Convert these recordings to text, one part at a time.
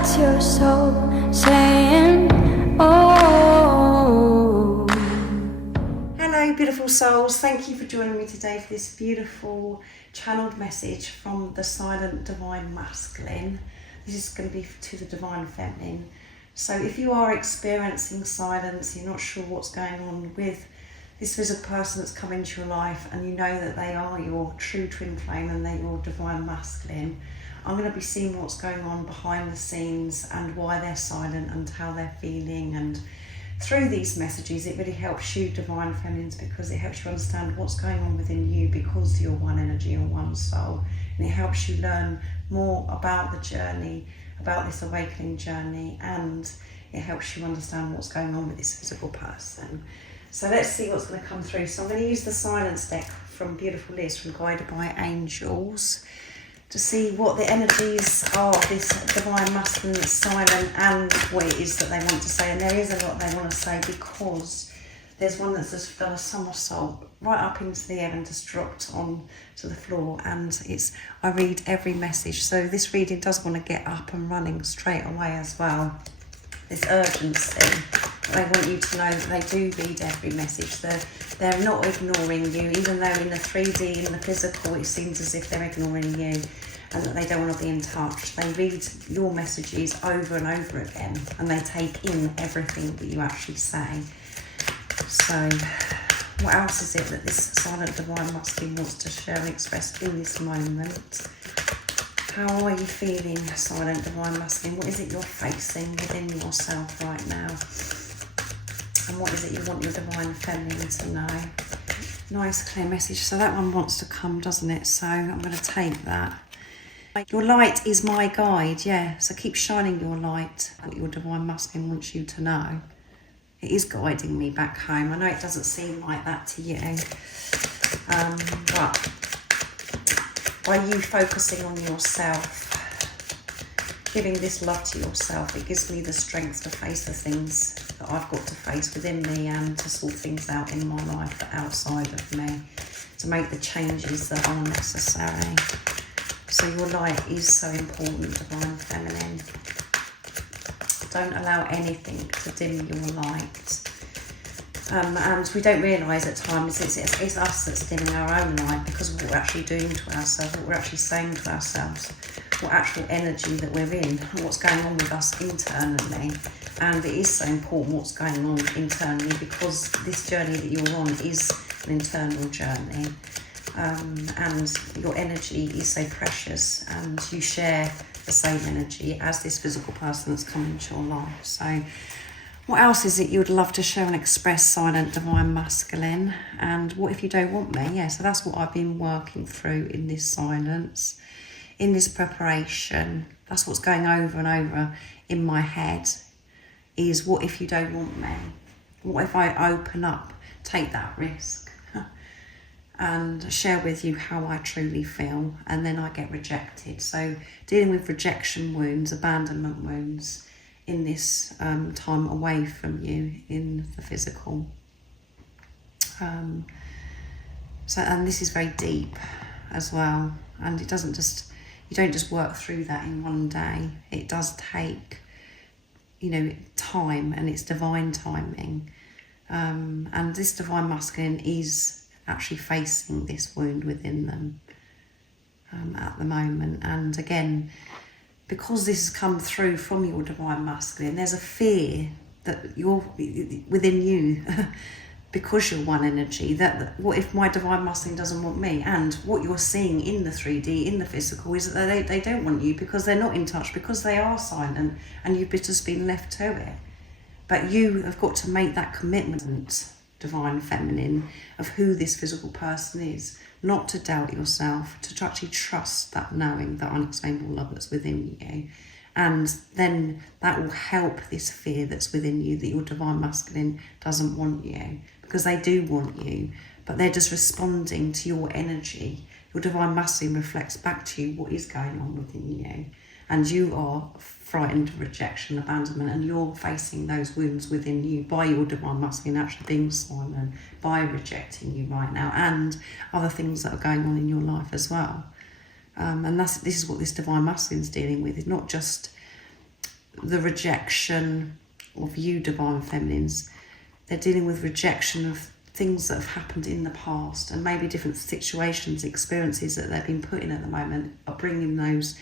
That's your soul saying, oh. Hello beautiful souls, thank you for joining me today for this beautiful channeled message from the silent divine masculine. This is going to be to the divine feminine. So if you are experiencing silence, you're not sure what's going on with this physical person that's come into your life, and you know that they are your true twin flame and they're your divine masculine, I'm going to be seeing what's going on behind the scenes and why they're silent and how they're feeling. And through these messages, it really helps you divine feminines, because it helps you understand what's going on within you, because you're one energy or one soul, and it helps you learn more about the journey, about this awakening journey, and it helps you understand what's going on with this physical person. So let's see what's going to come through. So I'm going to use the silence deck from Beautiful Liz from Guided by Angels to see what the energies are of this divine masculine that's silent and what it is that they want to say. And there is a lot they want to say, because there's one that's just done a somersault right up into the air and just dropped on to the floor. And I read every message. So this reading does want to get up and running straight away as well. This urgency. They want you to know that they do read every message. They're not ignoring you, even though in the 3D, in the physical, it seems as if they're ignoring you and that they don't want to be in touch. They read your messages over and over again, and they take in everything that you actually say. So what else is it that this silent divine masculine wants to share and express in this moment? How are you feeling, silent divine masculine? What is it you're facing within yourself right now? And what is it you want your divine feminine to know? Nice clear message. So that one wants to come, doesn't it? So I'm going to take that. Your light is my guide, yeah. So keep shining your light. What your divine masculine wants you to know. It is guiding me back home. I know it doesn't seem like that to you. But by you focusing on yourself, giving this love to yourself, it gives me the strength to face the things that I've got to face within me, and to sort things out in my life that are outside of me, to make the changes that are necessary. So your light is so important, divine feminine. Don't allow anything to dim your light. And we don't realise at times it's us that's dimming our own light, because of what we're actually doing to ourselves, what we're actually saying to ourselves, what actual energy that we're in, and what's going on with us internally. And it is so important what's going on internally, because this journey that you're on is an internal journey. And your energy is so precious, and you share the same energy as this physical person that's come into your life. So what else is it you would love to share and express, silent divine masculine? And what if you don't want me? Yeah, so that's what I've been working through in this silence, in this preparation. That's what's going over and over in my head, is what if you don't want me? What if I open up, take that risk, and share with you how I truly feel, and then I get rejected? So dealing with rejection wounds, abandonment wounds in this time away from you in the physical. And this is very deep as well, and you don't just work through that in one day. It does take, time, and it's divine timing. And this divine masculine is actually facing this wound within them at the moment. And again, because this has come through from your divine masculine, there's a fear that you're within you because you're one energy, that what if my divine masculine doesn't want me? And what you're seeing in the 3D, in the physical, is that they don't want you, because they're not in touch, because they are silent, and you've just been left to it. But you have got to make that commitment, divine feminine, of who this physical person is, not to doubt yourself, to actually trust that knowing, that unexplainable love that's within you. And then that will help this fear that's within you, that your divine masculine doesn't want you, because they do want you, but they're just responding to your energy. Your divine masculine reflects back to you what is going on within you, and you are frightened of rejection, abandonment, and you're facing those wounds within you by your divine masculine actually being silent, by rejecting you right now, and other things that are going on in your life as well. And this is what this divine masculine is dealing with. It's not just the rejection of you, Divine Feminines. They're dealing with rejection of things that have happened in the past, and maybe different situations, experiences that they've been put in at the moment are bringing those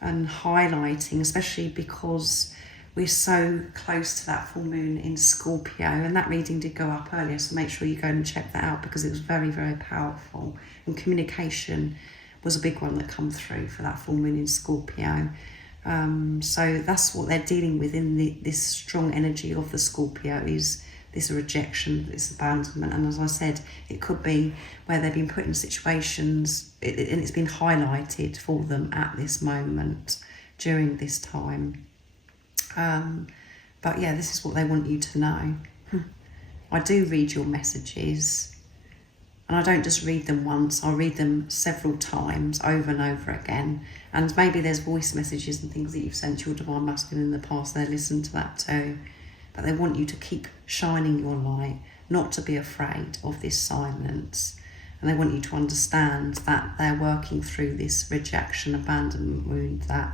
and highlighting, especially because we're so close to that full moon in Scorpio, and that reading did go up earlier, so make sure you go and check that out because it was very, very powerful. And communication was a big one that come through for that full moon in Scorpio. So that's what they're dealing with in this strong energy of the Scorpio, is this rejection, this abandonment. And as I said, it could be where they've been put in situations and it's been highlighted for them at this moment during this time. But yeah, this is what they want you to know. I do read your messages, and I don't just read them once, I read them several times over and over again. And maybe there's voice messages and things that you've sent to your Divine Masculine in the past, they listen to that too. But they want you to keep shining your light, not to be afraid of this silence. And they want you to understand that they're working through this rejection, abandonment wound, that,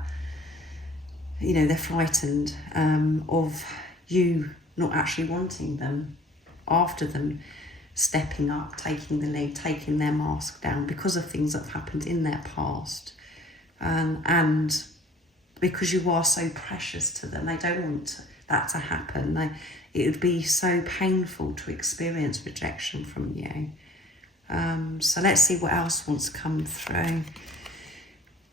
you know, they're frightened of you not actually wanting them, after them stepping up, taking the lead, taking their mask down because of things that have happened in their past. And because you are so precious to them, they don't want that to happen. It would be so painful to experience rejection from you. So let's see what else wants to come through.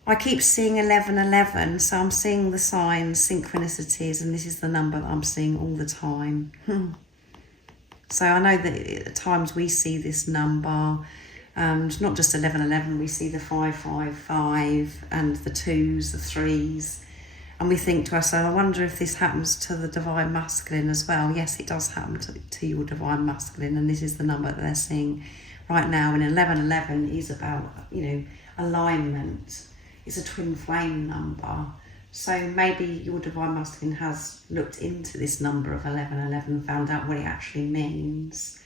I keep seeing 1111, so I'm seeing the signs, synchronicities, and this is the number that I'm seeing all the time. So I know that at times we see this number, not just 1111, we see the 555 and the 2s, the 3s, and we think to ourselves, I wonder if this happens to the Divine Masculine as well. Yes, it does happen to your Divine Masculine, and this is the number that they're seeing right now. And 1111 is about, you know, alignment. It's a twin flame number. So maybe your Divine Masculine has looked into this number of 1111, found out what it actually means.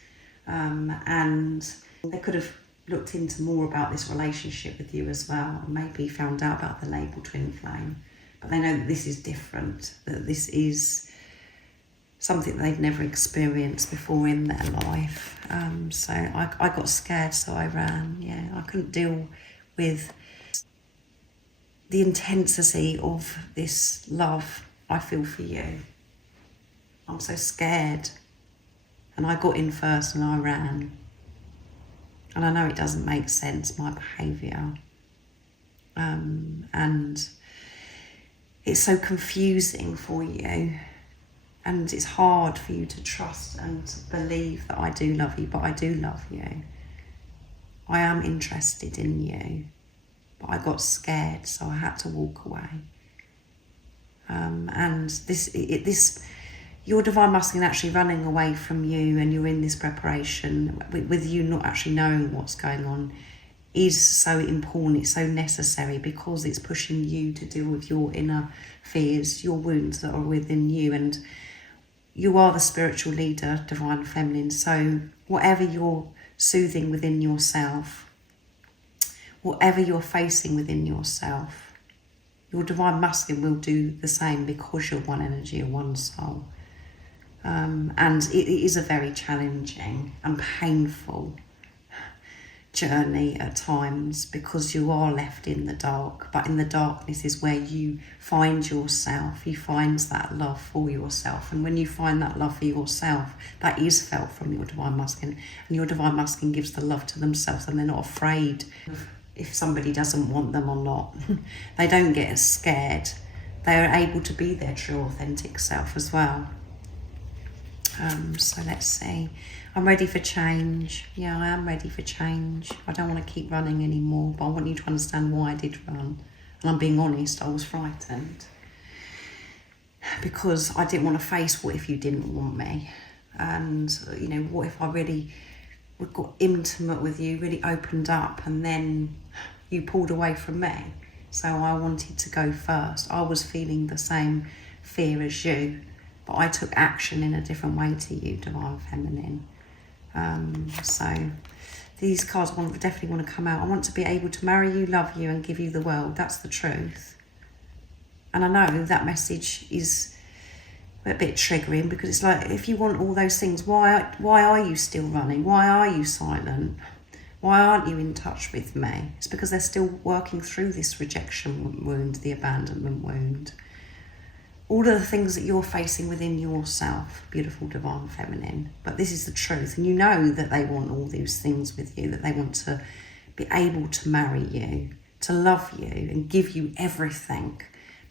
And they could have looked into more about this relationship with you as well, and maybe found out about the label twin flame. But they know that this is different, that this is something they've never experienced before in their life. So I got scared, so I ran. Yeah, I couldn't deal with the intensity of this love I feel for you. I'm so scared. And I got in first and I ran. And I know it doesn't make sense, my behaviour. And it's so confusing for you. And it's hard for you to trust and to believe that I do love you, but I do love you. I am interested in you. But I got scared, so I had to walk away. And this, your Divine Masculine actually running away from you, and you're in this preparation with you not actually knowing what's going on, is so important. It's so necessary because it's pushing you to deal with your inner fears, your wounds that are within you. And you are the spiritual leader, Divine Feminine. So whatever you're soothing within yourself, whatever you're facing within yourself, your Divine Masculine will do the same because you're one energy and one soul. And it is a very challenging and painful journey at times because you are left in the dark. But in the darkness is where you find yourself. You find that love for yourself. And when you find that love for yourself, that is felt from your Divine Masculine. And your Divine Masculine gives the love to themselves, and they're not afraid of if somebody doesn't want them or not. They don't get scared. They are able to be their true authentic self as well. So let's see. I'm ready for change. Yeah, I am ready for change. I don't want to keep running anymore, but I want you to understand why I did run. And I'm being honest, I was frightened. Because I didn't want to face what if you didn't want me. And, you know, what if I really got intimate with you, really opened up, and then you pulled away from me. So I wanted to go first. I was feeling the same fear as you, but I took action in a different way to you, Divine Feminine. So these cards definitely want to come out. I want to be able to marry you, love you, and give you the world. That's the truth. And I know that message is a bit triggering, because it's like, if you want all those things, why are you still running? Why are you silent? Why aren't you in touch with me? It's because they're still working through this rejection wound, the abandonment wound. All of the things that you're facing within yourself, beautiful divine feminine. But this is the truth. And you know that they want all these things with you, that they want to be able to marry you, to love you and give you everything.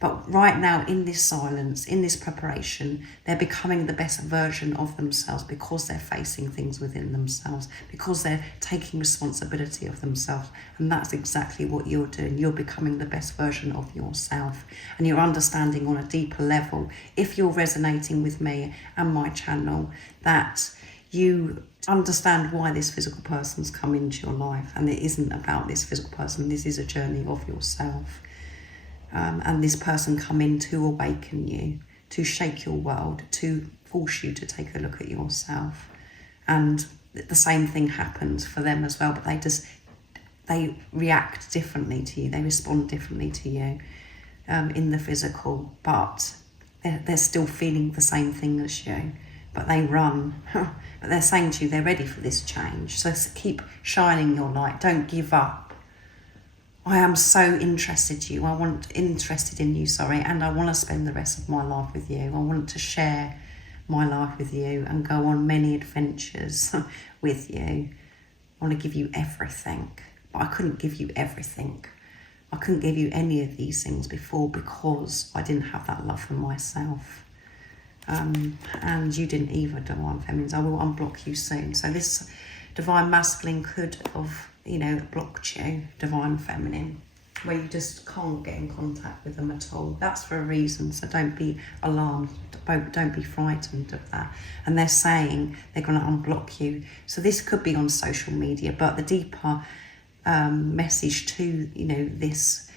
But right now, in this silence, in this preparation, they're becoming the best version of themselves, because they're facing things within themselves, because they're taking responsibility of themselves. And that's exactly what you're doing. You're becoming the best version of yourself. And you're understanding on a deeper level, if you're resonating with me and my channel, that you understand why this physical person's come into your life. And it isn't about this physical person. This is a journey of yourself. And this person come in to awaken you, to shake your world, to force you to take a look at yourself. And the same thing happens for them as well, but they react differently to you, they respond differently to you in the physical, but they're still feeling the same thing as you, but they run. But they're saying to you, they're ready for this change. So keep shining your light, don't give up. I am so interested in you, and I want to spend the rest of my life with you. I want to share my life with you and go on many adventures with you. I want to give you everything, but I couldn't give you everything. I couldn't give you any of these things before, because I didn't have that love for myself. And you didn't either, divine feminines. I will unblock you soon. So this divine masculine could have, blocked you, divine feminine, where you just can't get in contact with them at all. That's for a reason, so don't be alarmed, don't be frightened of that. And they're saying they're going to unblock you. So this could be on social media, but the deeper message to, this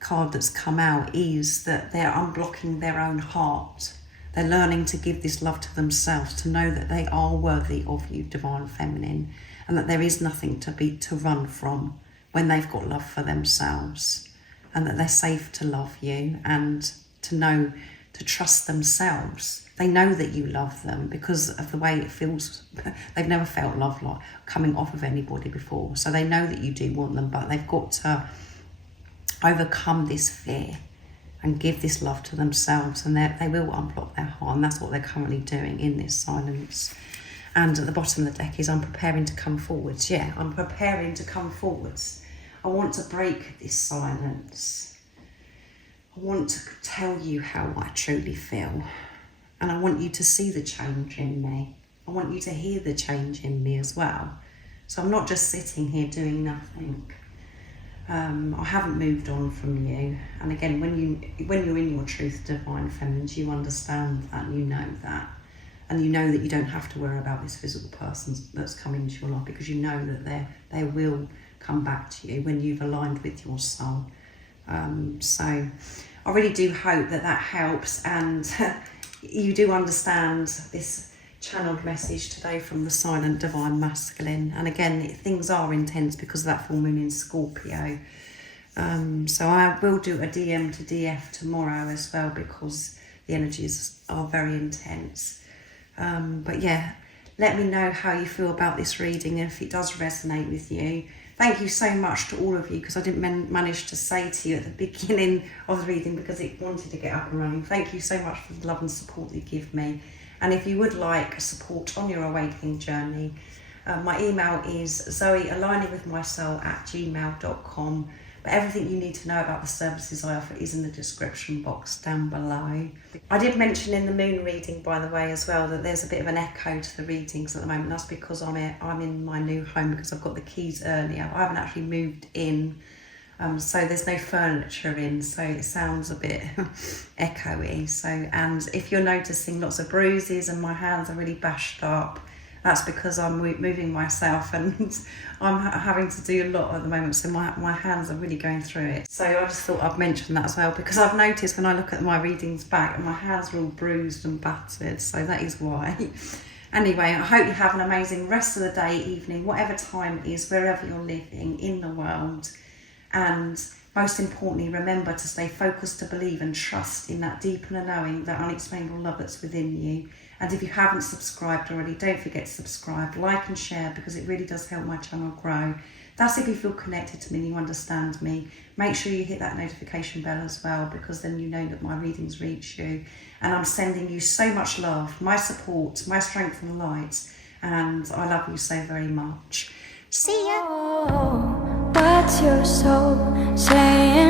card that's come out is that they're unblocking their own heart. They're learning to give this love to themselves, to know that they are worthy of you, divine feminine, and that there is nothing to run from when they've got love for themselves, and that they're safe to love you and to trust themselves. They know that you love them because of the way it feels. They've never felt love like coming off of anybody before. So they know that you do want them, but they've got to overcome this fear and give this love to themselves, and they will unblock their heart, and that's what they're currently doing in this silence. And at the bottom of the deck is, I'm preparing to come forwards. Yeah, I'm preparing to come forwards. I want to break this silence. I want to tell you how I truly feel. And I want you to see the change in me. I want you to hear the change in me as well. So I'm not just sitting here doing nothing. I haven't moved on from you. And again, when you're in your truth, divine feminines, you understand that, you know that. And you know that you don't have to worry about this physical person that's coming into your life, because you know that they will come back to you when you've aligned with your soul. So I really do hope that helps, and you do understand this channeled message today from the silent divine masculine. And again, things are intense because of that full moon in Scorpio. So I will do a DM to DF tomorrow as well, because the energies are very intense. But yeah, let me know how you feel about this reading, and if it does resonate with you. Thank you so much to all of you, because I didn't manage to say to you at the beginning of the reading because it wanted to get up and running. Thank you so much for the love and support that you give me. And if you would like support on your awakening journey, my email is zoealigninwithmysoul@gmail.com. But everything you need to know about the services I offer is in the description box down below. I did mention in the moon reading, by the way, as well, that there's a bit of an echo to the readings at the moment. That's because I'm in my new home, because I've got the keys earlier. I haven't actually moved in, so there's no furniture in, so it sounds a bit echoey. So, and if you're noticing lots of bruises and my hands are really bashed up, that's because I'm moving myself, and I'm having to do a lot at the moment, so my hands are really going through it. So I just thought I'd mention that as well, because I've noticed when I look at my readings back, my hands are all bruised and battered, so that is why. Anyway, I hope you have an amazing rest of the day, evening, whatever time it is, wherever you're living in the world. And most importantly, remember to stay focused, to believe and trust in that deep inner knowing, that unexplainable love that's within you. And if you haven't subscribed already, don't forget to subscribe, like and share, because it really does help my channel grow. That's if you feel connected to me and you understand me. Make sure you hit that notification bell as well, because then you know that my readings reach you. And I'm sending you so much love, my support, my strength and light. And I love you so very much. See ya. Oh, what's your soul saying?